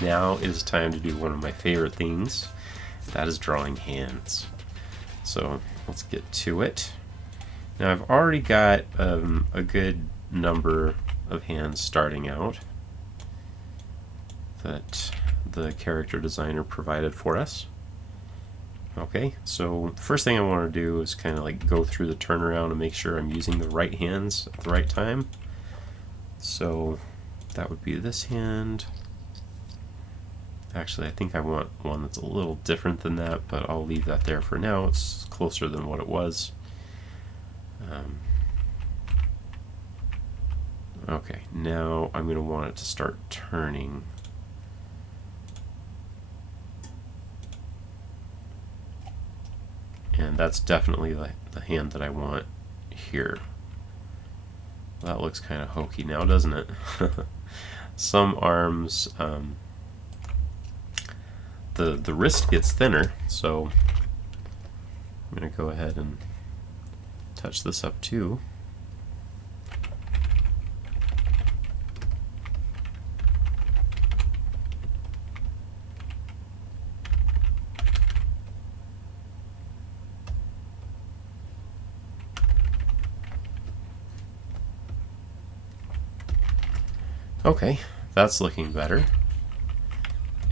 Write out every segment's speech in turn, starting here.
Now it is time to do one of my favorite things, that is drawing hands. So let's get to it. Now I've already got a good number of hands starting out that the character designer provided for us. Okay, so the first thing I want to do is kind of like go through the turnaround and make sure I'm using the right hands at the right time. So that would be this hand. Actually, I think I want one that's a little different than that, but I'll leave that there for now. It's closer than what it was. Okay, now I'm going to want it to start turning. And that's definitely the hand that I want here. That looks kind of hokey now, doesn't it? Some arms, the wrist gets thinner, so I'm going to go ahead and touch this up too. Okay, that's looking better.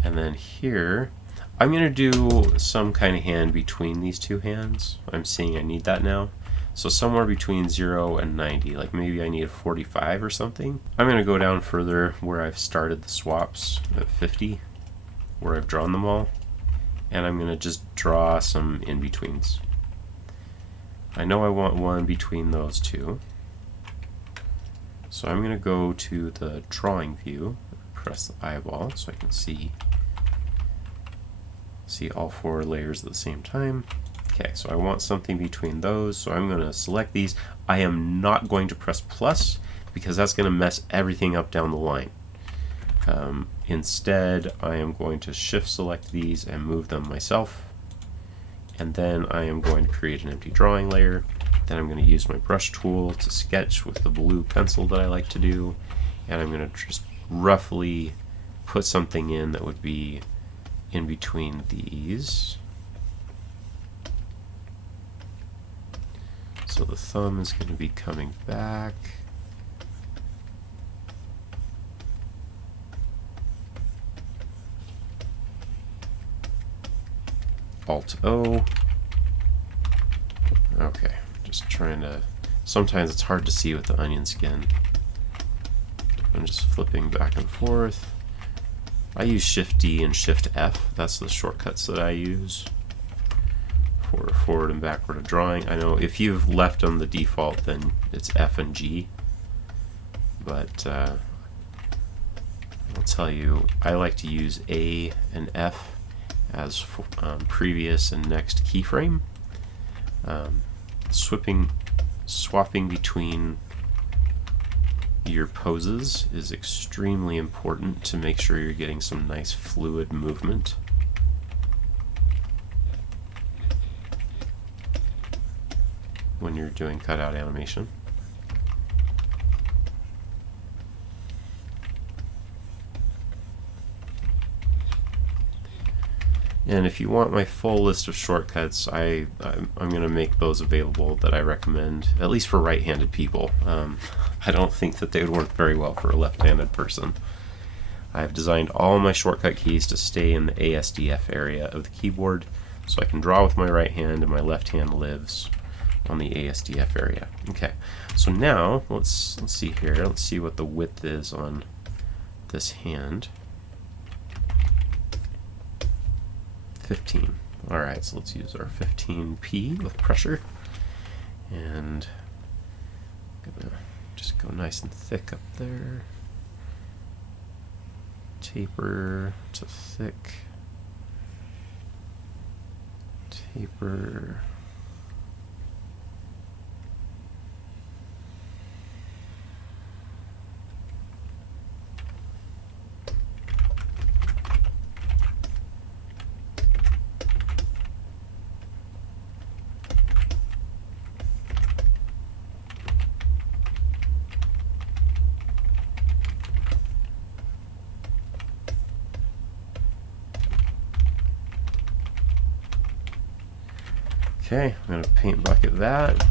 And then here, I'm going to do some kind of hand between these two hands. I'm seeing I need that now. So somewhere between 0 and 90, like maybe I need a 45 or something. I'm going to go down further where I've started the swaps at 50, where I've drawn them all. And I'm going to just draw some in-betweens. I know I want one between those two. So I'm going to go to the drawing view, press the eyeball so I can see all 4 layers at the same time. Okay, so I want something between those, so I'm going to select these. I am not going to press plus because that's going to mess everything up down the line. Instead, I am going to shift select these and move them myself. And then I am going to create an empty drawing layer. Then I'm going to use my brush tool to sketch with the blue pencil that I like to do. And I'm going to just roughly put something in that would be in between these. So the thumb is going to be coming back. Alt-O. Okay, just trying to... Sometimes it's hard to see with the onion skin. I'm just flipping back and forth. I use Shift-D and Shift-F. That's the shortcuts that I use for forward and backward drawing. I know if you've left them the default, then it's F and G. But I'll tell you, I like to use A and F as previous and next keyframe. Swapping between your poses is extremely important to make sure you're getting some nice fluid movement. When you're doing cutout animation. And if you want my full list of shortcuts, I'm going to make those available that I recommend, at least for right-handed people. I don't think that they would work very well for a left-handed person. I've designed all my shortcut keys to stay in the ASDF area of the keyboard, so I can draw with my right hand and my left hand lives on the ASDF area. Okay, so now let's see here. Let's see what the width is on this hand. 15. Alright, so let's use our 15p with pressure. And I'm gonna just go nice and thick up there. Taper to thick. Taper. Okay, I'm going to paint bucket that.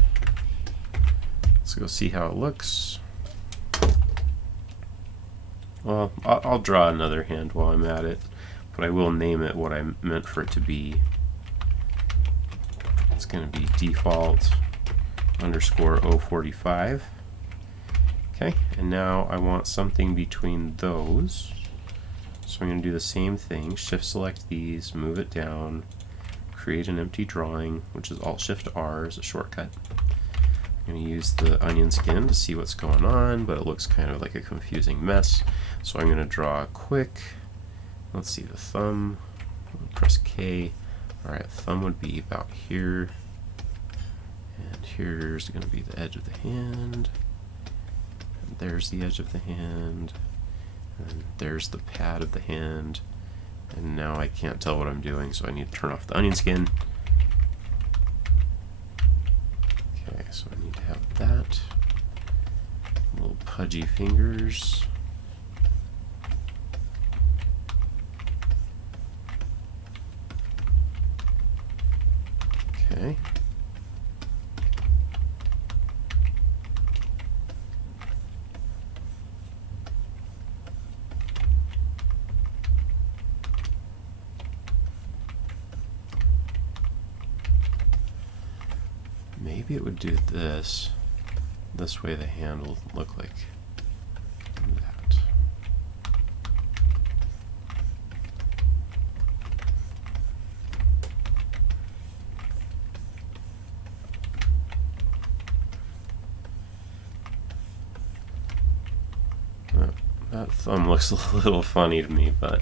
Let's go see how it looks. Well, I'll draw another hand while I'm at it, but I will name it what I meant for it to be. It's going to be default underscore 045. Okay, and now I want something between those. So I'm going to do the same thing, shift select these, move it down, create an empty drawing, which is Alt Shift R as a shortcut. I'm going to use the onion skin to see what's going on, but it looks kind of like a confusing mess. So I'm going to draw a quick, let's see, the thumb, press K. Alright, thumb would be about here, and here's going to be the edge of the hand, and there's the edge of the hand, and there's the pad of the hand, and now I can't tell what I'm doing, so I need to turn off the onion skin. Okay, so I need to have that. Little pudgy fingers. Okay. Maybe it would do this. This way the hand will look like that. That thumb looks a little funny to me, but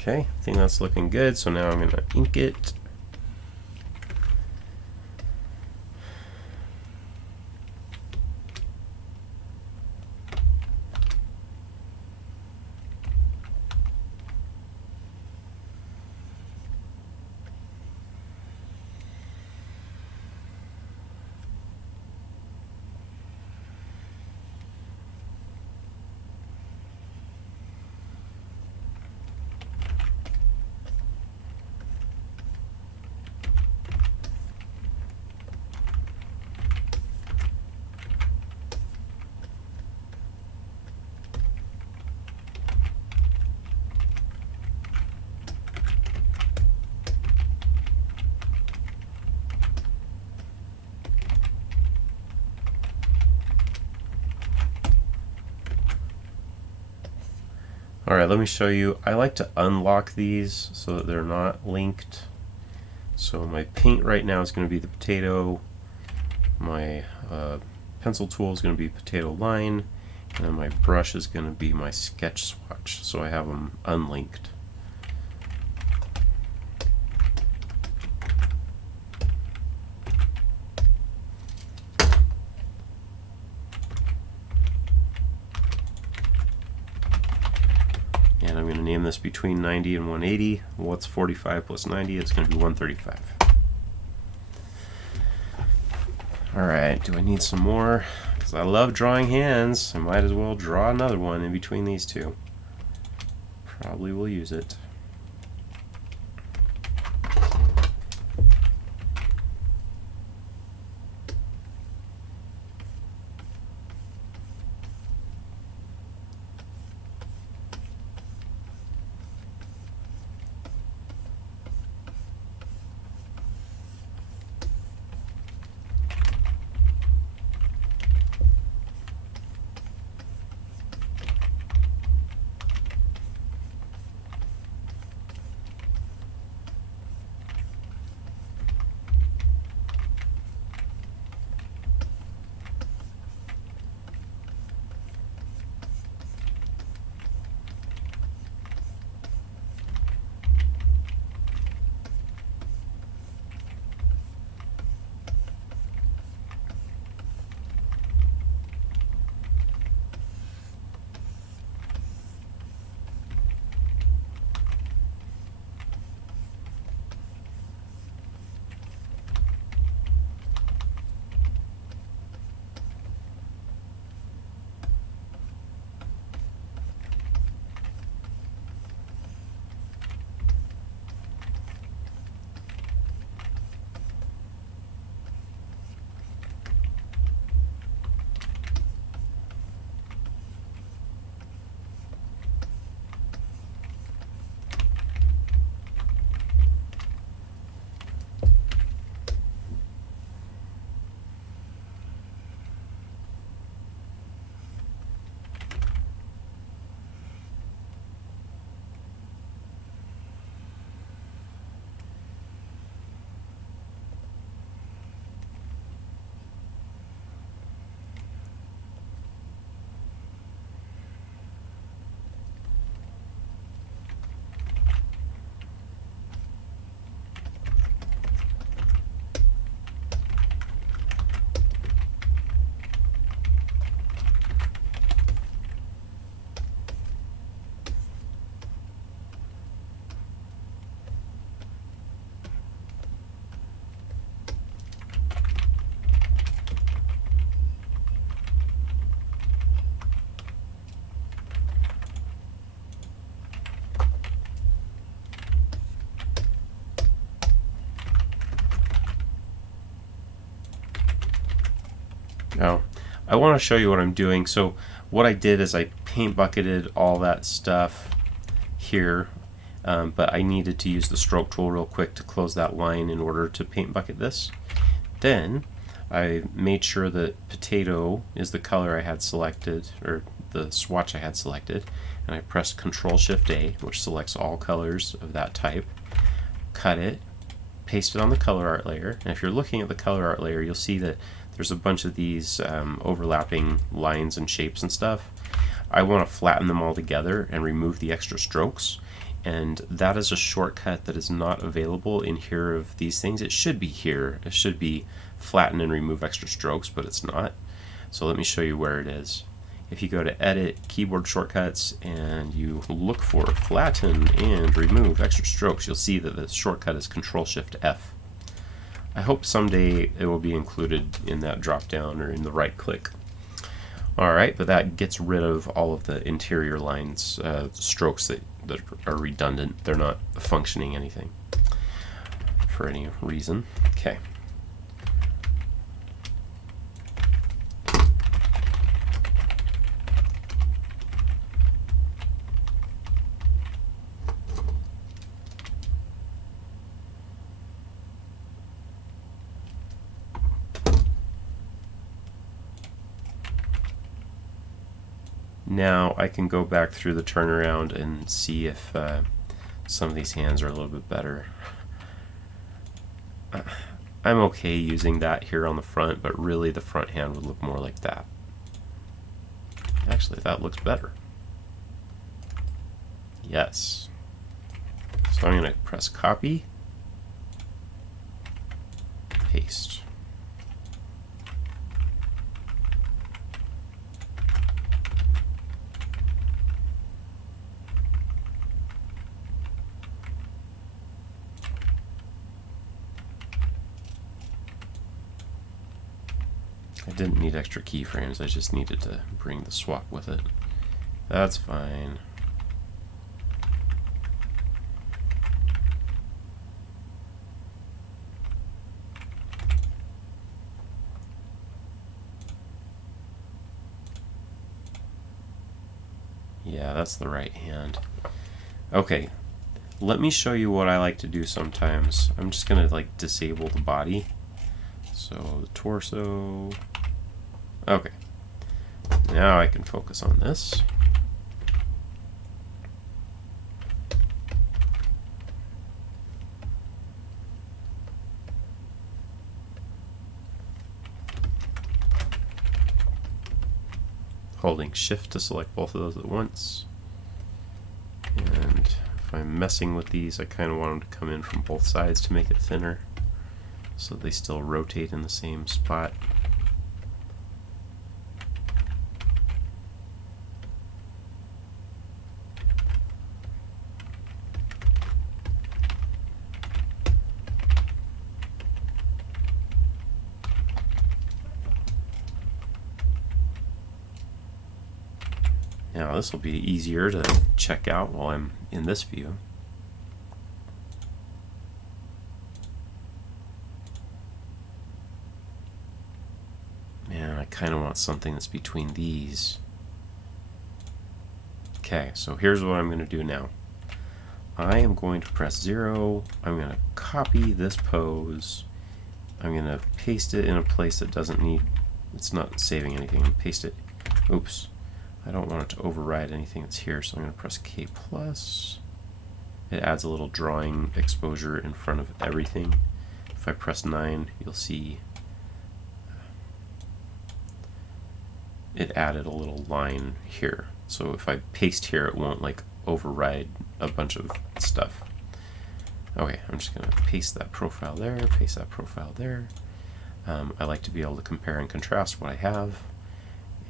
okay, I think that's looking good, so now I'm going to ink it. Alright, let me show you. I like to unlock these so that they're not linked. So my paint right now is going to be the potato, my pencil tool is going to be potato line, and then my brush is going to be my sketch swatch, so I have them unlinked. And I'm going to name this between 90 and 180. What's 45 plus 90? It's going to be 135. Alright, do I need some more? Because I love drawing hands. I might as well draw another one in between these two. Probably will use it. Now, I want to show you what I'm doing. So what I did is I paint bucketed all that stuff here, but I needed to use the stroke tool real quick to close that line in order to paint bucket this. Then I made sure that potato is the color I had selected, or the swatch I had selected, and I pressed Control-Shift-A, which selects all colors of that type, cut it, paste it on the color art layer, and if you're looking at the color art layer, you'll see that there's a bunch of these overlapping lines and shapes and stuff. I want to flatten them all together and remove the extra strokes, and that is a shortcut that is not available in here of these things. It should be here. It should be flatten and remove extra strokes, but it's not. So let me show you where it is. If you go to Edit, Keyboard Shortcuts, and you look for Flatten and Remove Extra Strokes, you'll see that the shortcut is Control-Shift-F. I hope someday it will be included in that drop-down or in the right-click. Alright, but that gets rid of all of the interior lines, strokes that are redundant. They're not functioning anything for any reason. Okay. Now I can go back through the turnaround and see if some of these hands are a little bit better. I'm okay using that here on the front, but really the front hand would look more like that. Actually, that looks better. Yes. So I'm going to press copy, paste. I didn't need extra keyframes, I just needed to bring the swap with it. That's fine. Yeah, that's the right hand. Okay, let me show you what I like to do sometimes. I'm just gonna like disable the body. So the torso. Okay, now I can focus on this. Holding shift to select both of those at once. And if I'm messing with these, I kind of want them to come in from both sides to make it thinner, so they still rotate in the same spot. Now this will be easier to check out while I'm in this view. Man, I kind of want something that's between these. Okay, so here's what I'm going to do now. I am going to press 0. I'm going to copy this pose. I'm going to paste it in a place that doesn't need, it's not saving anything. Paste it. Oops. I don't want it to override anything that's here, so I'm going to press K+. It adds a little drawing exposure in front of everything. If I press 9, you'll see it added a little line here. So if I paste here, it won't like override a bunch of stuff. Okay, I'm just going to paste that profile there, paste that profile there. I like to be able to compare and contrast what I have.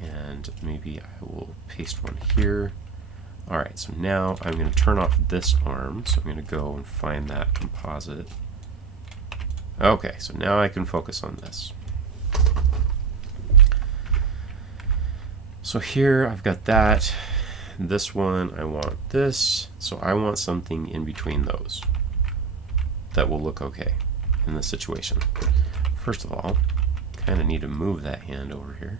And maybe I will paste one here. Alright, so now I'm going to turn off this arm. So I'm going to go and find that composite. Okay, so now I can focus on this. So here I've got that. This one, I want this. So I want something in between those that will look okay in this situation. First of all, Kind of need to move that hand over here.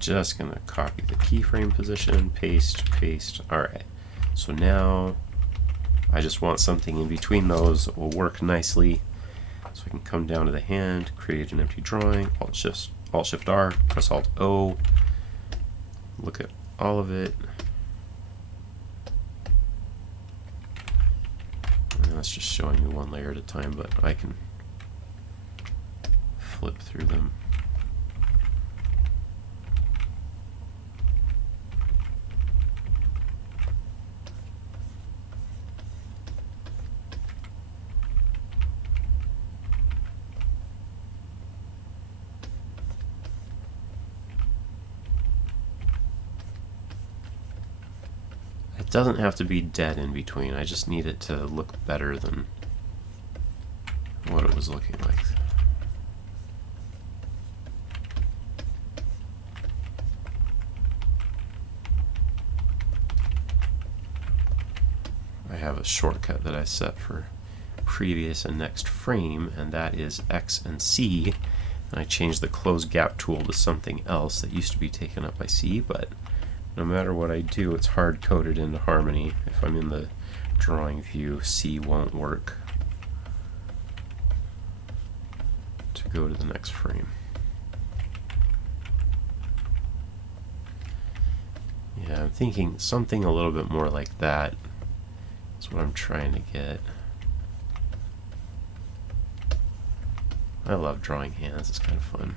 Just gonna copy the keyframe position, paste, paste. Alright, so now I just want something in between those that will work nicely. So I can come down to the hand, create an empty drawing, Alt Shift R, press Alt O, look at all of it. And that's just showing me one layer at a time, but I can flip through them. It doesn't have to be dead in between. I just need it to look better than what it was looking like. I have a shortcut that I set for previous and next frame, and that is X and C. And I changed the close gap tool to something else that used to be taken up by C, but no matter what I do, it's hard-coded into Harmony. If I'm in the drawing view, C won't work to go to the next frame. Yeah, I'm thinking something a little bit more like that is what I'm trying to get. I love drawing hands, it's kind of fun.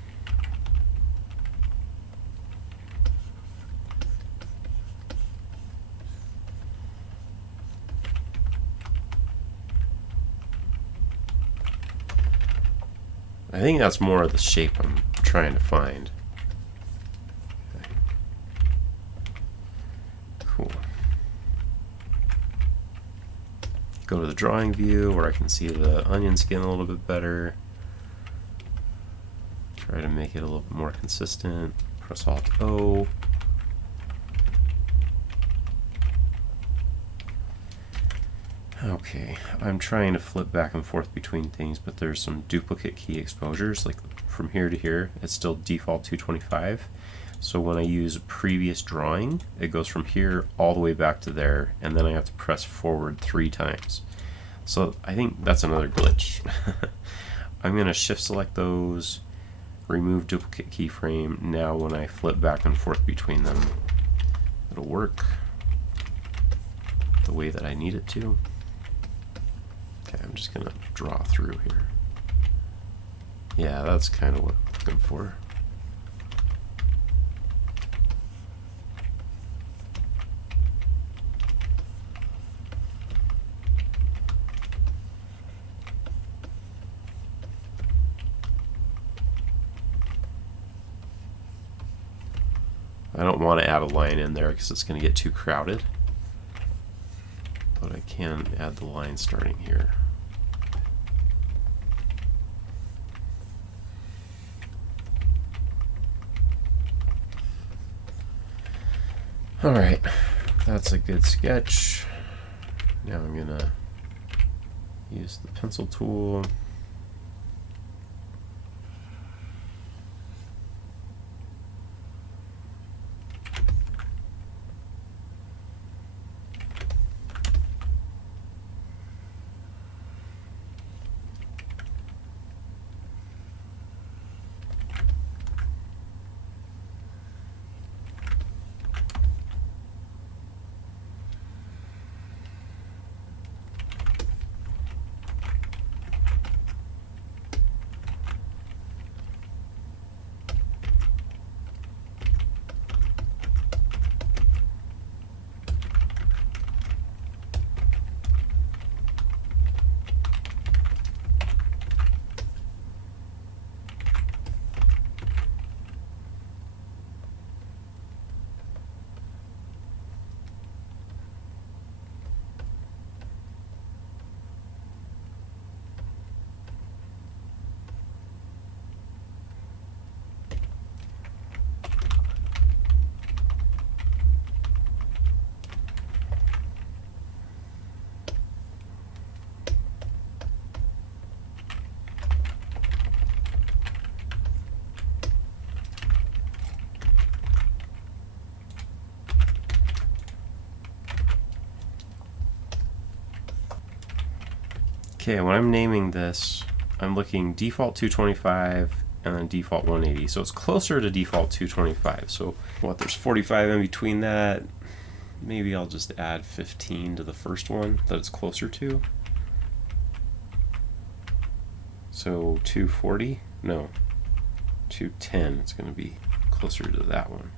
I think that's more of the shape I'm trying to find. Okay. Cool. Go to the drawing view where I can see the onion skin a little bit better. Try to make it a little bit more consistent. Press Alt O. Okay, I'm trying to flip back and forth between things, but there's some duplicate key exposures, like from here to here, it's still default 225. So when I use previous drawing, it goes from here all the way back to there, and then I have to press forward 3 times. So I think that's another glitch. I'm going to shift select those, remove duplicate keyframe. Now when I flip back and forth between them, it'll work the way that I need it to. Okay, I'm just gonna draw through here. Yeah, that's kind of what I'm looking for. I don't want to add a line in there because it's going to get too crowded. But I can add the line starting here. Alright, that's a good sketch. Now I'm going to use the pencil tool. Okay, when I'm naming this, I'm looking default 225 and then default 180. So it's closer to default 225. So what, there's 45 in between that. Maybe I'll just add 15 to the first one that it's closer to. So 240? No, 210. It's going to be closer to that one.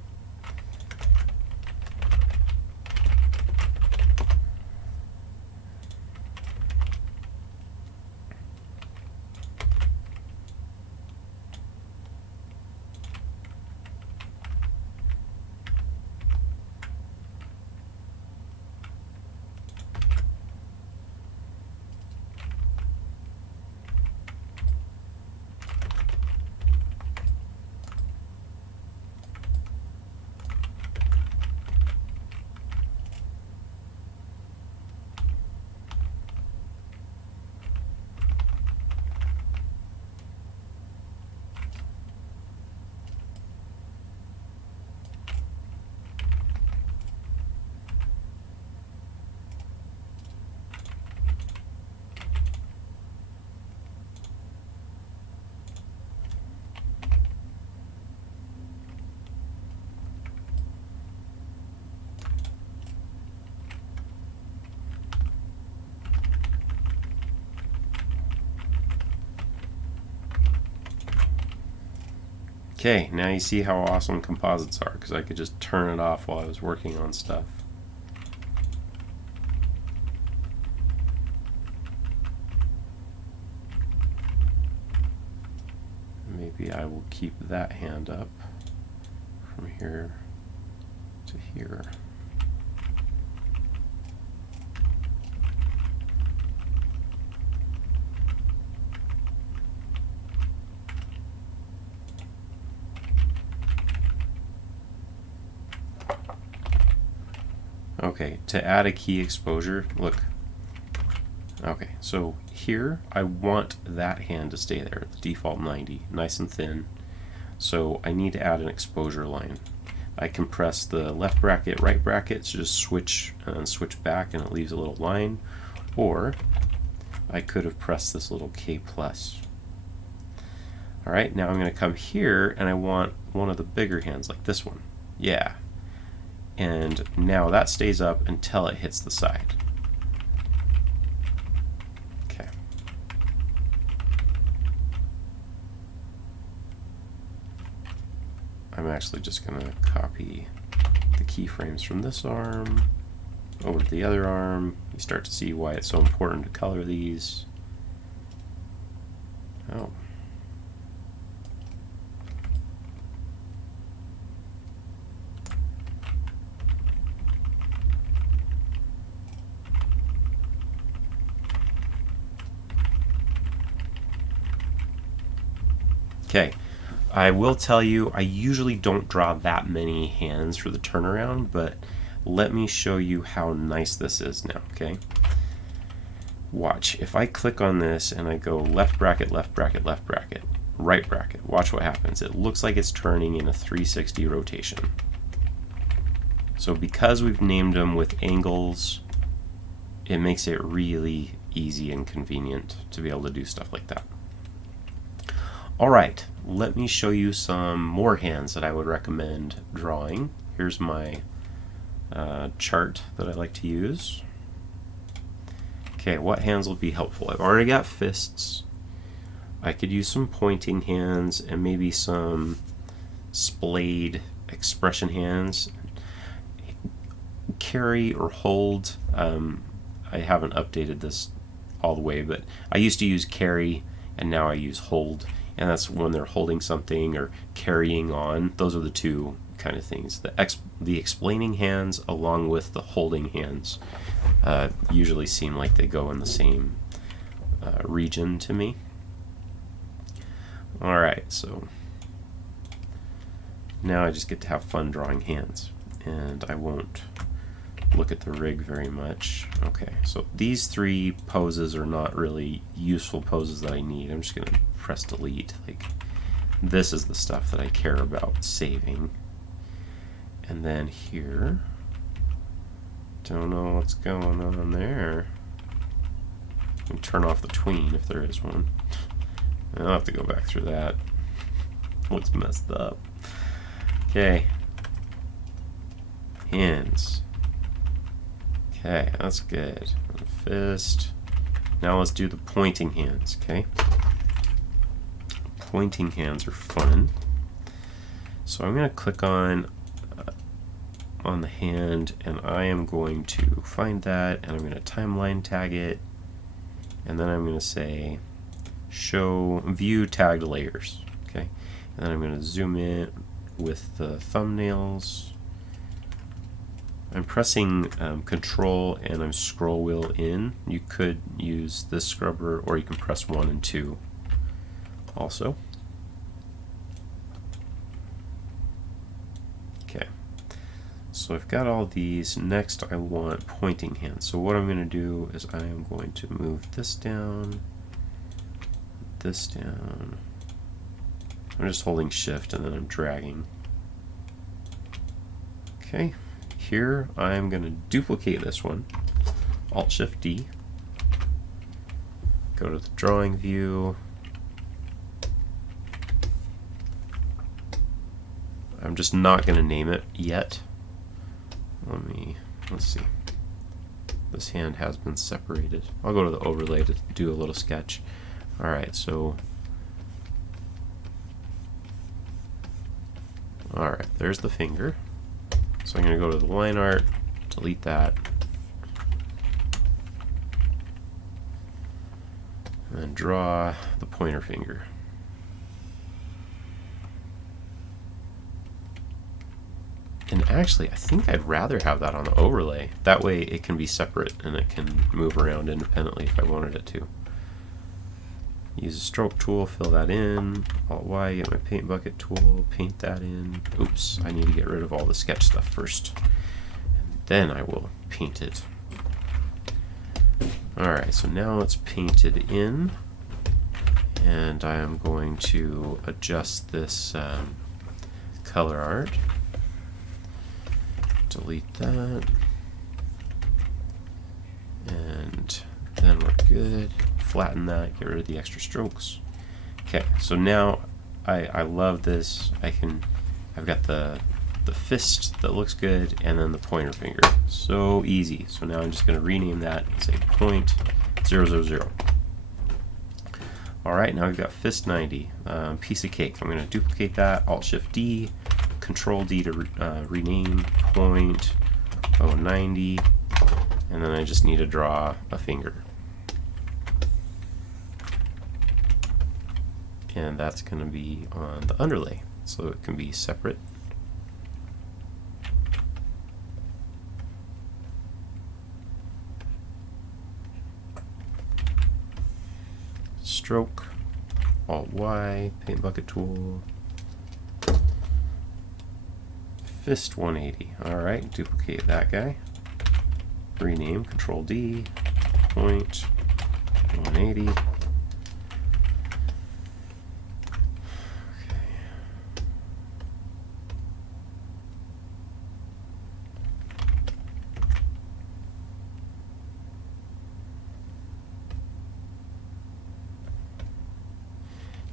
Okay, now you see how awesome composites are, because I could just turn it off while I was working on stuff. Maybe I will keep that hand up from here to here. Okay, to add a key exposure, look. Okay, so here I want that hand to stay there, the default 90, nice and thin. So I need to add an exposure line. I can press the left bracket, right bracket, so just switch and switch back and it leaves a little line. Or I could have pressed this little K plus. Alright, now I'm going to come here and I want one of the bigger hands like this one. Yeah. And now that stays up until it hits the side. Okay. I'm actually just going to copy the keyframes from this arm over to the other arm. You start to see why it's so important to color these. Oh. Okay, I will tell you, I usually don't draw that many hands for the turnaround, but let me show you how nice this is now, okay? Watch, if I click on this and I go left bracket, left bracket, left bracket, right bracket, watch what happens. It looks like it's turning in a 360 rotation. So because we've named them with angles, it makes it really easy and convenient to be able to do stuff like that. Alright, let me show you some more hands that I would recommend drawing. Here's my chart that I like to use. Okay, what hands will be helpful? I've already got fists. I could use some pointing hands and maybe some splayed expression hands. Carry or hold. I haven't updated this all the way, but I used to use carry and now I use hold. And that's when they're holding something or carrying on. Those are the two kind of things. The explaining hands along with the holding hands usually seem like they go in the same region to me. Alright, so now I just get to have fun drawing hands. And I won't look at the rig very much. Okay, so these three poses are not really useful poses that I need. I'm just going to press delete. Like, this is the stuff that I care about saving. And then here, don't know what's going on there. And turn off the tween if there is one. I'll have to go back through that. Looks messed up. Okay. Hands. Okay, that's good. Fist. Now let's do the pointing hands, okay? Pointing hands are fun. So I'm going to click on the hand, and I am going to find that, and I'm going to timeline tag it, and then I'm going to say show view tagged layers, okay? And then I'm going to zoom in with the thumbnails. I'm pressing Control and I'm scroll wheel in. You could use this scrubber, or you can press 1 and 2 also. Okay, so I've got all these. Next I want pointing hands. So what I'm going to do is I am going to move this down, this down. I'm just holding shift and then I'm dragging. Okay. Here I'm going to duplicate this one, Alt-Shift-D, go to the drawing view. I'm just not going to name it yet. Let's see. This hand has been separated. I'll go to the overlay to do a little sketch. Alright, so alright, there's the finger. So I'm going to go to the line art, delete that, and draw the pointer finger. And actually, I think I'd rather have that on the overlay. That way it can be separate and it can move around independently if I wanted it to. Use a stroke tool, fill that in. Alt-Y, get my paint bucket tool, paint that in. Oops, I need to get rid of all the sketch stuff first. And then I will paint it. Alright, so now it's painted in. And I am going to adjust this color art. Delete that. And then we're good. Flatten that, get rid of the extra strokes. Okay, so now I love this. I've got the fist that looks good, and then the pointer finger. So easy. So now I'm just going to rename that and say point 000. Alright, now we've got fist 90. Piece of cake. I'm going to duplicate that, Alt-Shift-D, Control-D to rename point 090, and then I just need to draw a finger. And that's going to be on the underlay, so it can be separate. Stroke, Alt-Y, paint bucket tool, fist 180. Alright, duplicate that guy, rename, Control-D, point 180.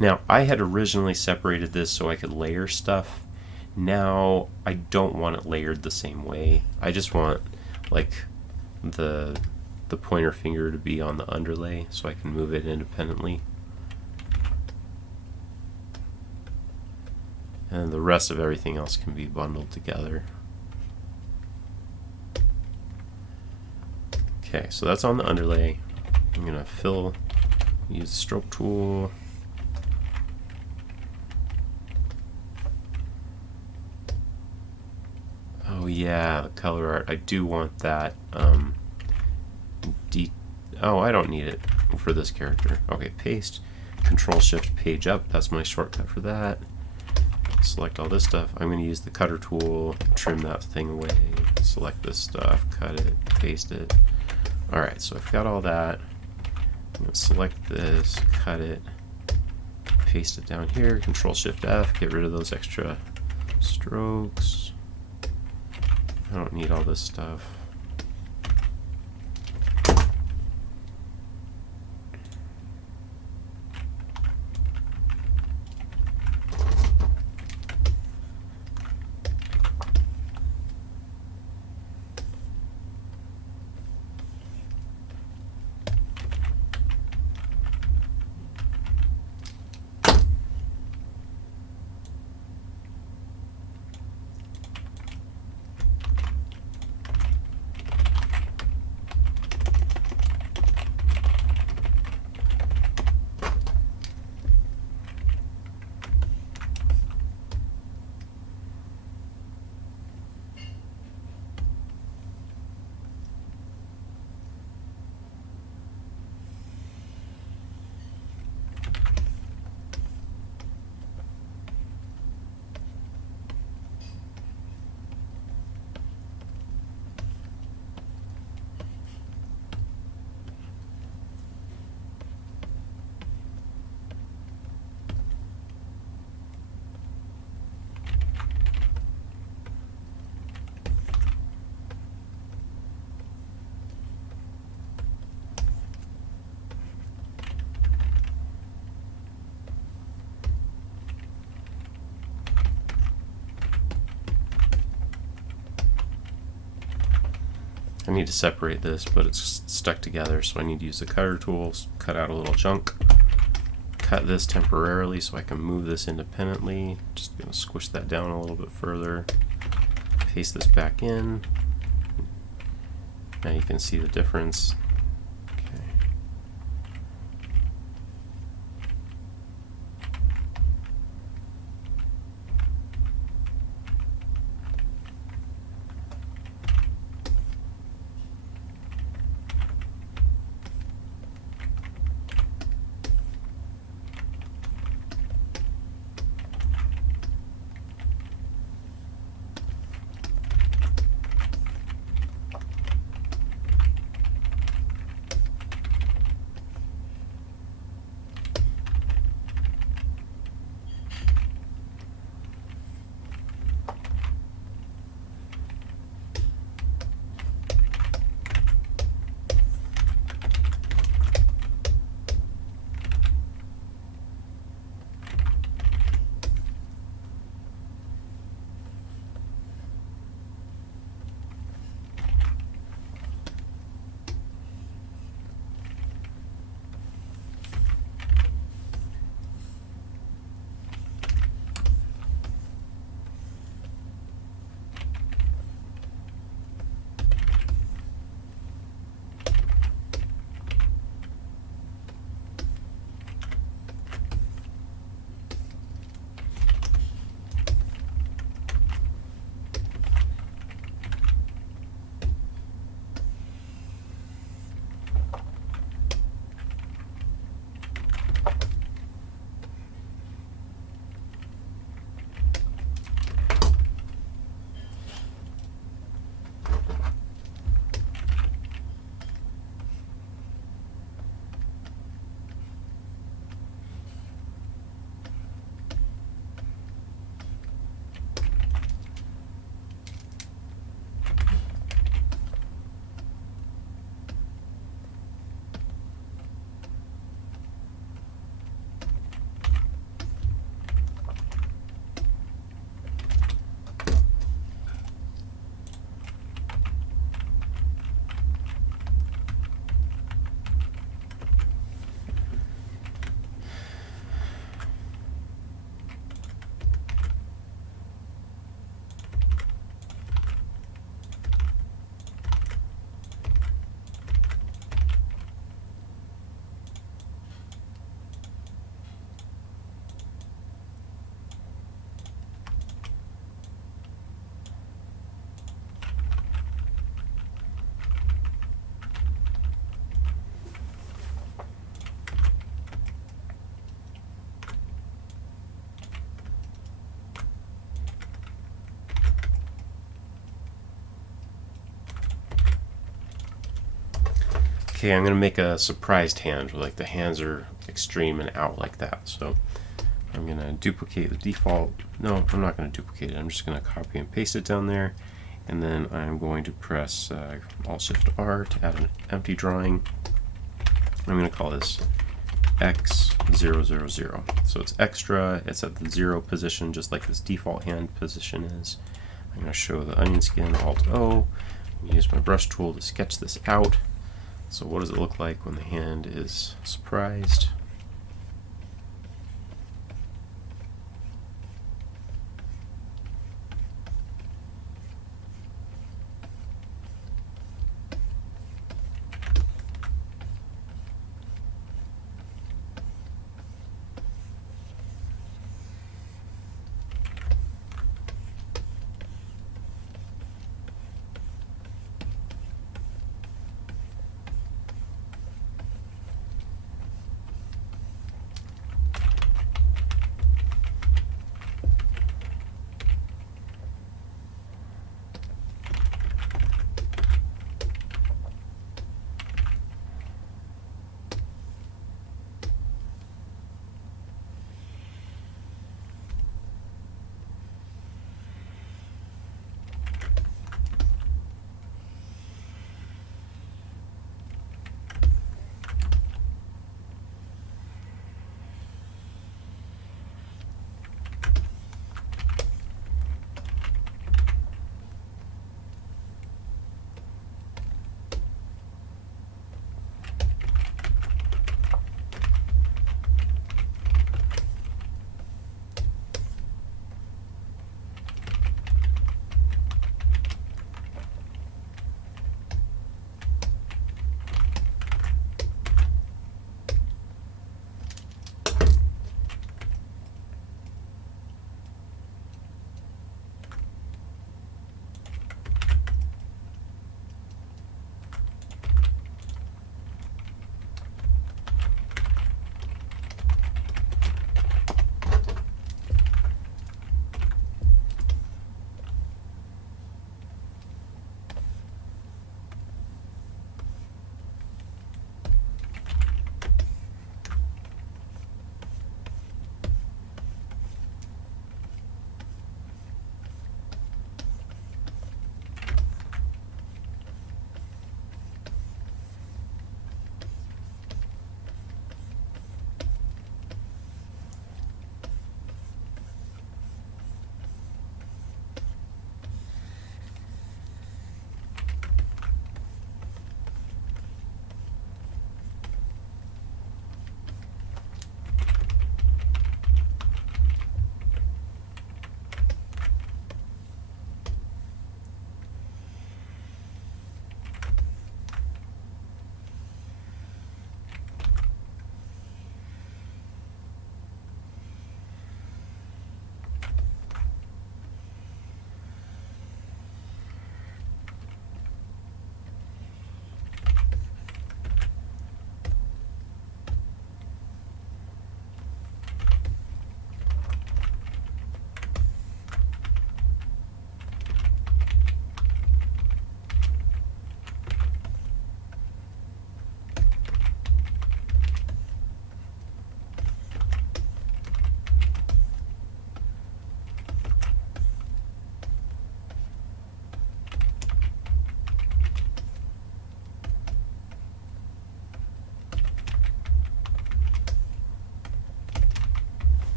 Now, I had originally separated this so I could layer stuff. Now, I don't want it layered the same way. I just want, like, the pointer finger to be on the underlay so I can move it independently. And the rest of everything else can be bundled together. Okay, so that's on the underlay. I'm going to use the stroke tool. Oh yeah, the color art. I do want that. Oh, I don't need it for this character. Okay, paste. Control-Shift, page up. That's my shortcut for that. Select all this stuff. I'm going to use the cutter tool, trim that thing away. Select this stuff, cut it, paste it. Alright, so I've got all that. I'm going to select this, cut it, paste it down here. Control-Shift-F, get rid of those extra strokes. I don't need all this stuff. I need to separate this, but it's stuck together, so I need to use the cutter tools, cut out a little chunk, cut this temporarily so I can move this independently. Just gonna squish that down a little bit further, paste this back in. Now you can see the difference. Okay. Okay, I'm going to make a surprised hand where like the hands are extreme and out like that. So I'm going to duplicate the default. No, I'm not going to duplicate it. I'm just going to copy and paste it down there. And then I'm going to press Alt-Shift-R to add an empty drawing. I'm going to call this X000. So it's extra, it's at the 0 position, just like this default hand position is. I'm going to show the onion skin, Alt-O. Use my brush tool to sketch this out. So what does it look like when the hand is surprised?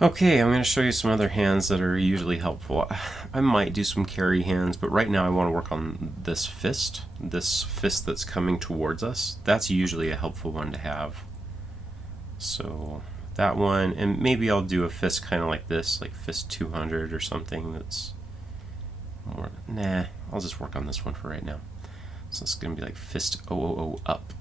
Okay, I'm going to show you some other hands that are usually helpful. I might do some carry hands, but right now I want to work on this fist that's coming towards us. That's usually a helpful one to have. So that one, and maybe I'll do a fist kind of like this, like fist 200 or something that's more, nah, I'll just work on this one for right now. So it's going to be like fist 000 up.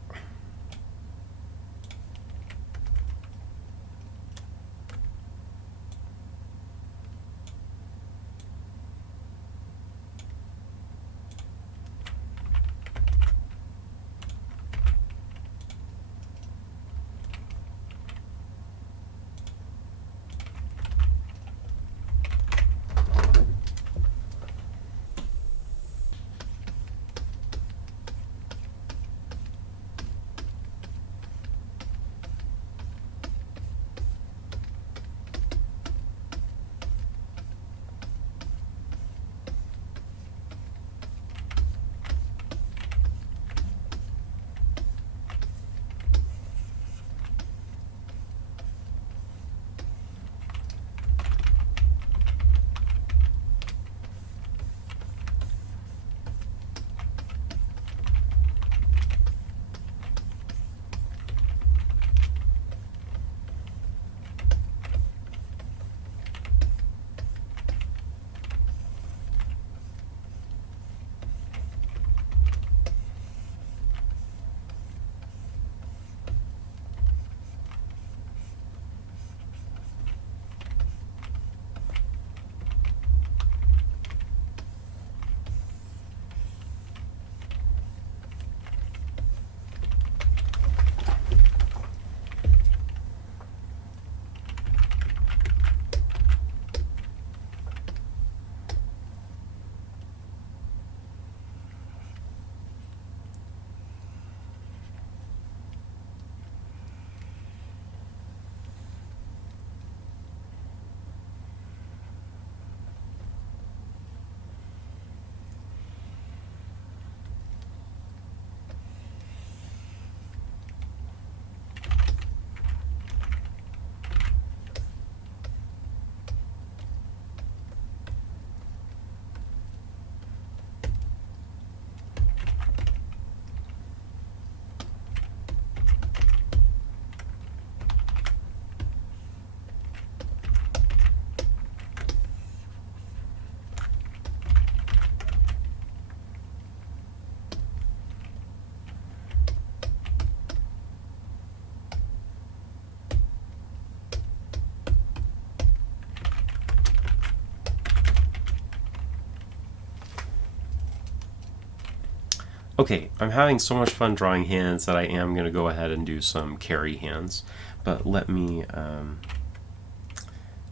Okay, I'm having so much fun drawing hands that I am going to go ahead and do some carry hands, but let me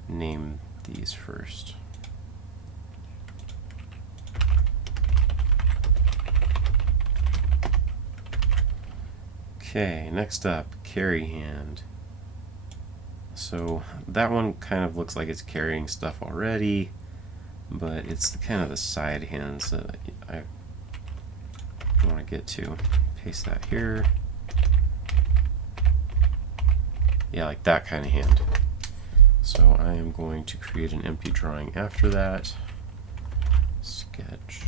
name these first. Okay, next up, carry hand. So that one kind of looks like it's carrying stuff already, but it's the kind of the side hands that I want to get to. Paste that here. Yeah, like that kind of hand. So I am going to create an empty drawing after that. Sketch.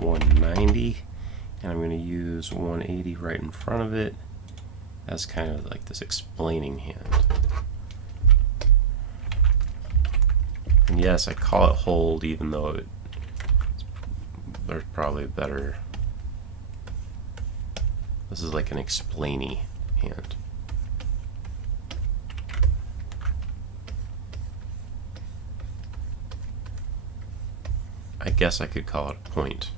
190, and I'm going to use 180 right in front of it as kind of like this explaining hand. And yes, I call it hold, even though there's probably better. This is like an explainy hand. I guess I could call it a point.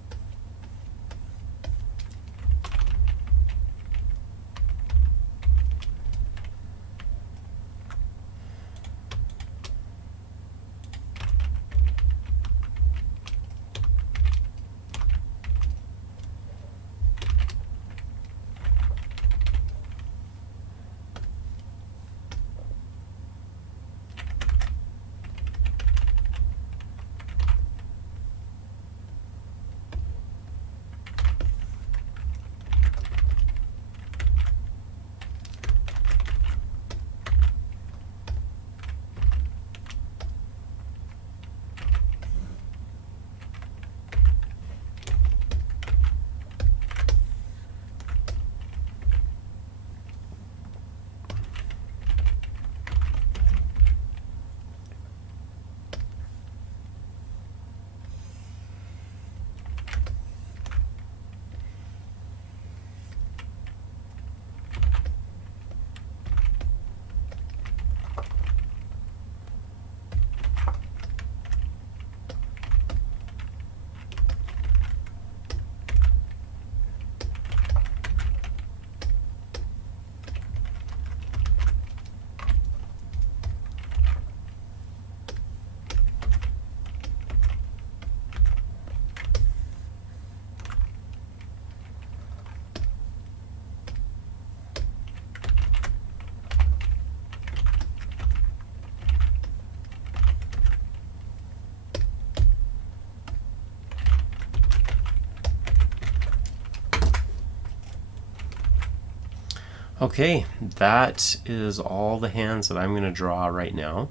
Okay, that is all the hands that I'm going to draw right now.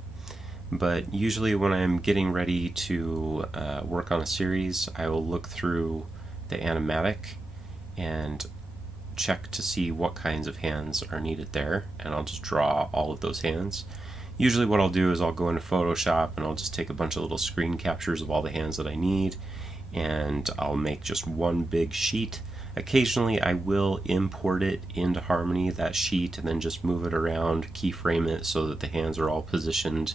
But usually when I'm getting ready to work on a series, I will look through the animatic and check to see what kinds of hands are needed there, and I'll just draw all of those hands. Usually what I'll do is I'll go into Photoshop and I'll just take a bunch of little screen captures of all the hands that I need, and I'll make just one big sheet. Occasionally I will import it into Harmony, that sheet, and then just move it around, keyframe it so that the hands are all positioned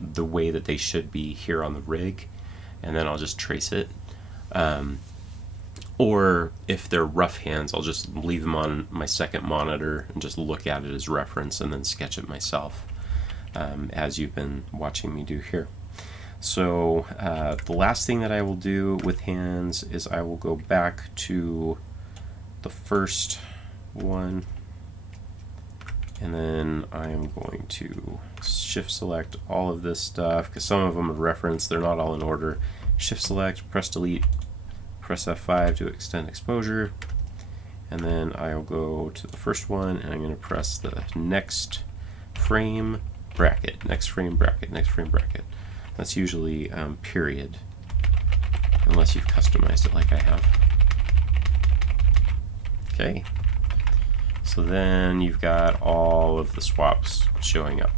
the way that they should be here on the rig, and then I'll just trace it. Or if they're rough hands, I'll just leave them on my second monitor and just look at it as reference and then sketch it myself, as you've been watching me do here. So the last thing that I will do with hands is I will go back to the first one, and then I am going to shift select all of this stuff because some of them are referenced, they're not all in order. Shift select, press delete, press F5 to extend exposure, and then I'll go to the first one and I'm going to press the next frame bracket, next frame bracket, next frame bracket. That's usually period, unless you've customized it like I have. Okay, so then you've got all of the swaps showing up.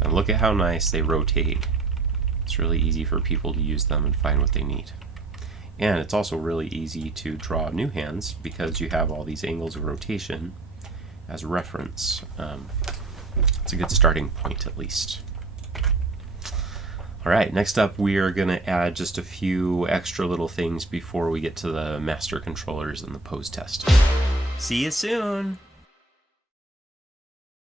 And look at how nice they rotate. It's really easy for people to use them and find what they need. And it's also really easy to draw new hands because you have all these angles of rotation as reference. It's a good starting point, at least. Alright, next up we are going to add just a few extra little things before we get to the master controllers and the pose test. See you soon!